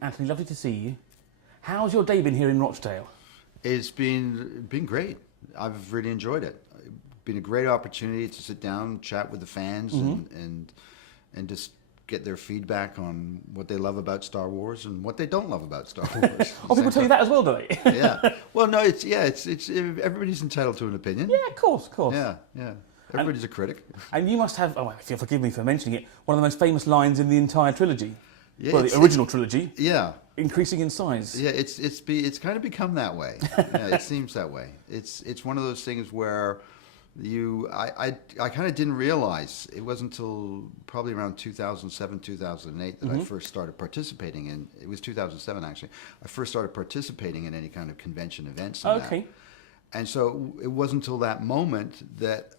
Anthony, lovely to see you. How's your day been here in Rochdale? It's been great. I've really enjoyed it. It's been a great opportunity to sit down, chat with the fans, and just get their feedback on what they love about Star Wars and what they don't love about Star Wars. Oh, people tell you that as well, do they? Yeah. Well, no, it's everybody's entitled to an opinion. Yeah, of course. Yeah. Everybody's a critic. And you must have, if you'll forgive me for mentioning it, one of the most famous lines in the entire trilogy. Yeah, well, the original trilogy. Yeah. Increasing in size. Yeah, it's kind of become that way. Yeah, it seems that way. It's one of those things where I kind of didn't realize it wasn't until probably around 2007, 2008 that I first started participating in. It was 2007 actually. I first started participating in any kind of convention events. And Okay. And so it wasn't until that moment that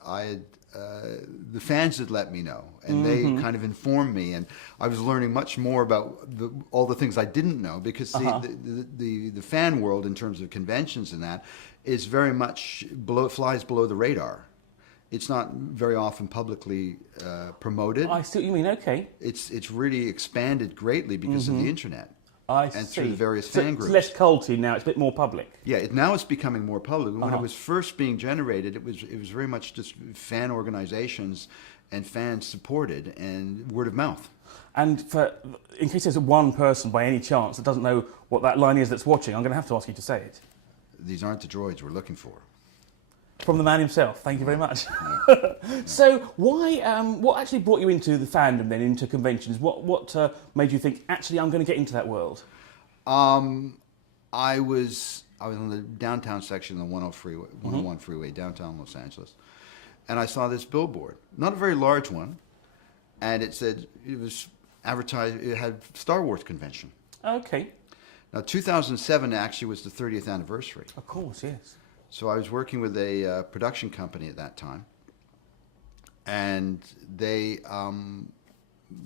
the fans had let me know, and they kind of informed me, and I was learning much more about all the things I didn't know, because the fan world in terms of conventions and that is very much flies below the radar. It's not very often publicly promoted. I see what you mean, okay. It's really expanded greatly because of the internet. Through the various fan groups. It's less culty now, it's a bit more public. Yeah, now it's becoming more public. When it was first being generated, it was very much just fan organizations and fans supported and word of mouth. And in case there's one person by any chance that doesn't know what that line is that's watching, I'm going to have to ask you to say it. These aren't the droids we're looking for. From the man himself. Thank you very much. Yeah. So, what actually brought you into the fandom then, into conventions? What made you think, actually, I'm going to get into that world? I was on the downtown section of the 101 freeway, downtown Los Angeles, and I saw this billboard, not a very large one, and it said it was advertised. It had Star Wars convention. Okay. Now, 2007 actually was the 30th anniversary. Of course, yes. So I was working with a production company at that time, and the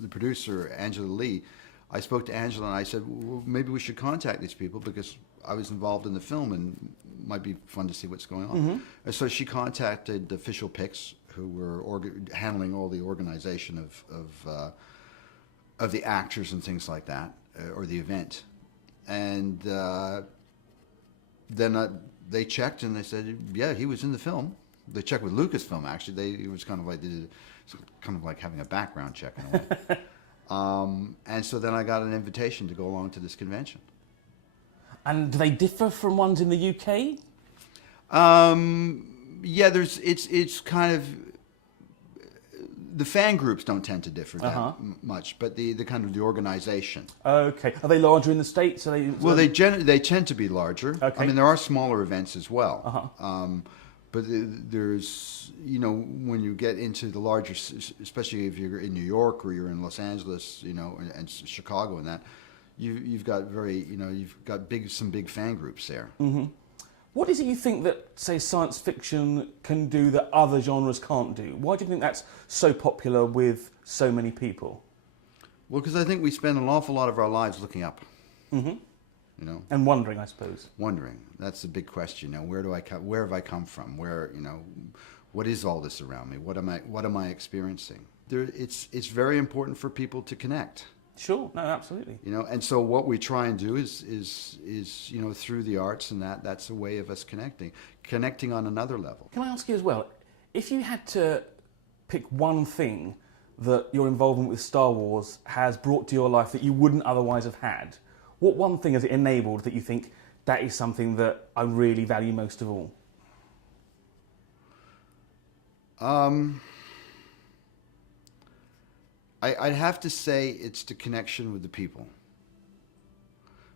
producer, Angela Lee, I spoke to Angela and I said, well, maybe we should contact these people because I was involved in the film and it might be fun to see what's going on. And so she contacted the Official Picks, who were handling all the organization of the actors and things like that, or the event. And then they checked and they said, yeah, he was in the film. They checked with Lucasfilm, actually. It was kind of like having a background check in a way. And so then I got an invitation to go along to this convention. And do they differ from ones in the UK? Yeah, it's kind of, the fan groups don't tend to differ that much, but the kind of the organization. Okay. Are they larger in the States? Well, they tend to be larger. Okay. I mean, there are smaller events as well. But there's, when you get into the larger, especially if you're in New York or you're in Los Angeles, and Chicago and that, you've got some big fan groups there. What is it you think that, say, science fiction can do that other genres can't do? Why do you think that's so popular with so many people? Well, because I think we spend an awful lot of our lives looking up. And wondering, I suppose. Wondering. That's the big question. Where have I come from? What is all this around me? What am I experiencing? It's very important for people to connect. Sure, no, absolutely. And so what we try and do is through the arts, and that's a way of us connecting on another level. Can I ask you as well, if you had to pick one thing that your involvement with Star Wars has brought to your life that you wouldn't otherwise have had, what one thing has it enabled that you think that is something that I really value most of all? I'd have to say it's the connection with the people,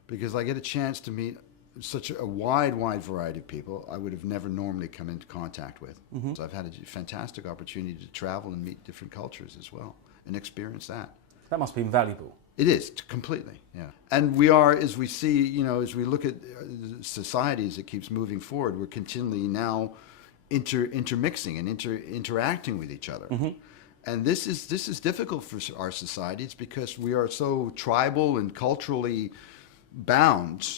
because I get a chance to meet such a wide variety of people I would have never normally come into contact with. So I've had a fantastic opportunity to travel and meet different cultures as well and experience that. That must be invaluable. It is, completely, yeah. And we are, as we see, as we look at society as it keeps moving forward, we're continually now intermixing and interacting with each other. And this is difficult for our societies because we are so tribal and culturally bound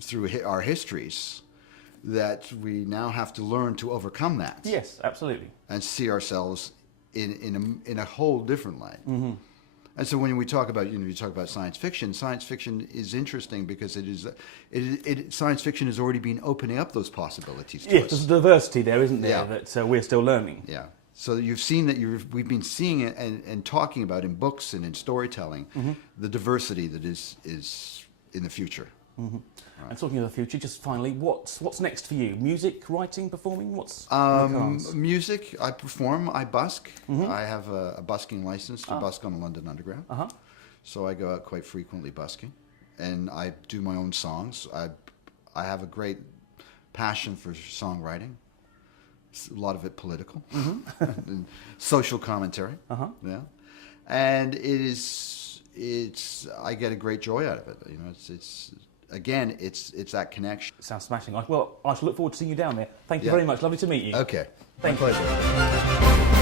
through our histories that we now have to learn to overcome that. Yes, absolutely. And see ourselves in a whole different light. And so when we talk about, you talk about science fiction is interesting because science fiction has already been opening up those possibilities to us. There's diversity there, isn't there, that we're still learning. Yeah. So you've seen that we've been seeing it and talking about in books and in storytelling, the diversity that is in the future. Mm-hmm. Right. And talking of the future, just finally, what's next for you? Music, writing, performing? What's music? I perform. I busk. I have a busking license to busk on the London Underground. So I go out quite frequently busking, and I do my own songs. I have a great passion for songwriting. A lot of it political, and social commentary. Yeah, and I get a great joy out of it. Again, it's that connection. Sounds smashing. Well, I shall look forward to seeing you down there. Thank you very much. Lovely to meet you. Okay. Thank you. My pleasure.